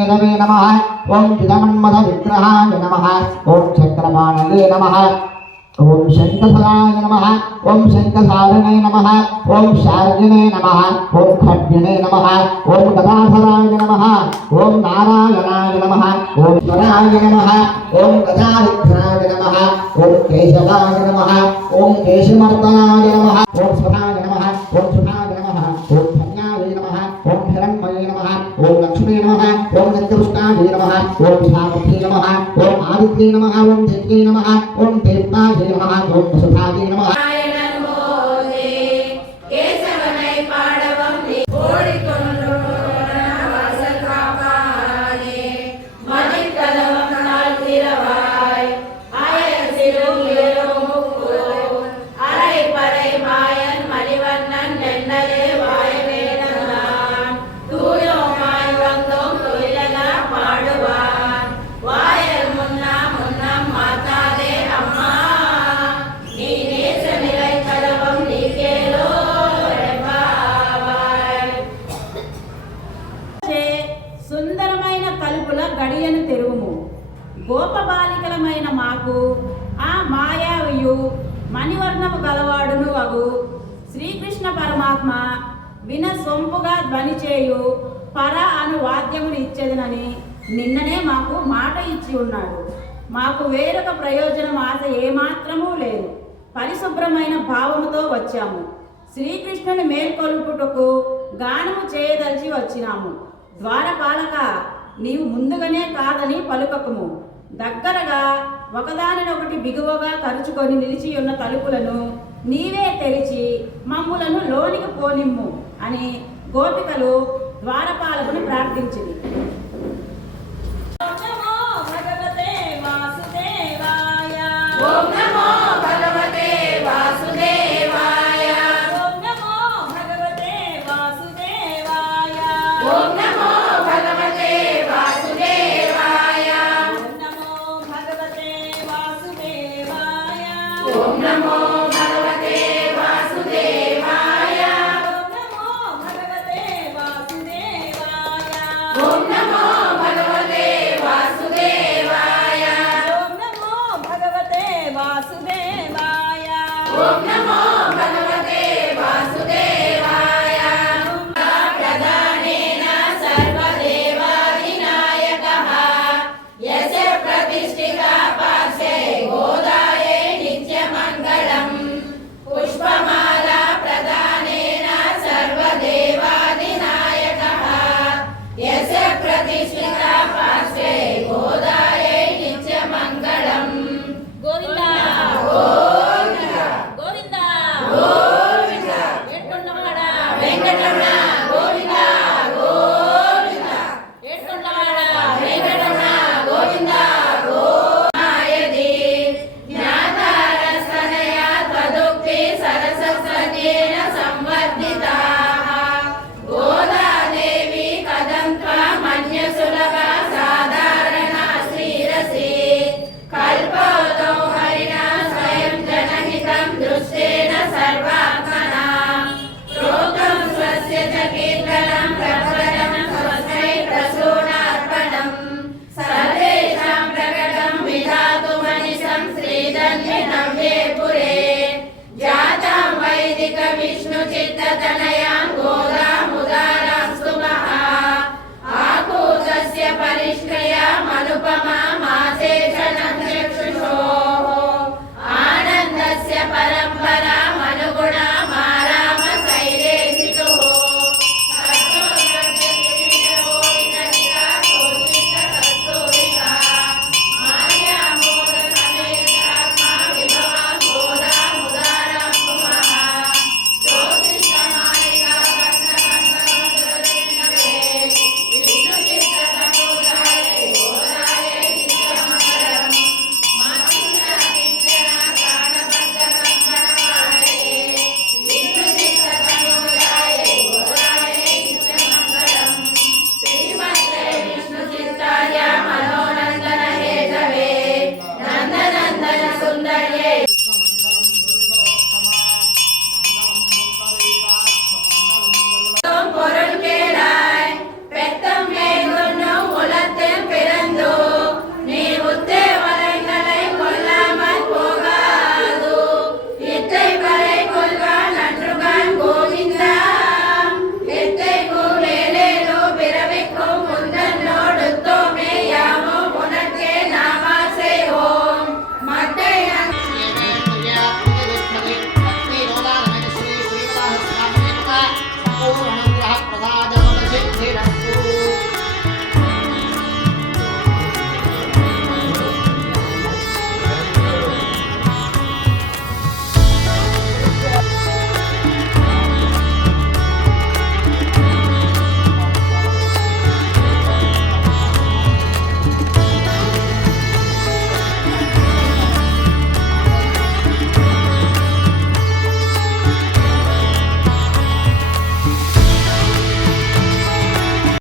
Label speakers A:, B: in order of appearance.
A: నమే నమ ఓం చిదమన్మద విగ్రహాయ నమ ఓం చక్రపాణలే నమ ఓం శంఖసరాయ నమ ఓం శంఖసారిణే నమ ఓం శార్గిణే నమ ఓం ఖడ్గిణే నమ ఓం గదాధరాయ నమ ఓం నారాయణాయ నమ ఓం స్వరాయ నమ ఓం గదారిద్రాయ నమ ఓం కేశవాయ నమ ఓం కేశమర్దనాయ నమ ఓం స్వరాయ నమ ఓం సుధాయ నిత్యపుష్టాయ నమ. ఓం సామర్థ్యే నమ. ఓం ఆదిత్యే నమ. ఓం దిత్యే నమ. ఓం దేవతాయ నమ. ఓం వసుధాయ
B: గడియను తెరువుము. గోపబాలికలమైన మాకు ఆ మాయావియు మణివర్ణము గలవాడును అగు. శ్రీకృష్ణ పరమాత్మ విన సొంపుగా ధ్వని చేయు పర అను వాద్యమును ఇచ్చేదనని నిన్ననే మాకు మాట ఇచ్చి ఉన్నాడు. మాకు వేరొక ప్రయోజనం ఆశ ఏమాత్రమూ లేదు. పరిశుభ్రమైన భావముతో వచ్చాము. శ్రీకృష్ణుని మేల్కొలుపుటకు గానము చేయదలిచి వచ్చినాము. ద్వారపాలక నీవు ముందుగానే కాదని పలుకకుము. దగ్గరగా ఒకదానినొకటి బిగువగా తరుచుకొని నిలిచి ఉన్న తలుపులను నీవే తెరిచి మమ్ములను లోనికి పోనిమ్ము అని గోపికలు ద్వారపాలకుని ప్రార్థించింది
C: ఓం నమో ओम नमः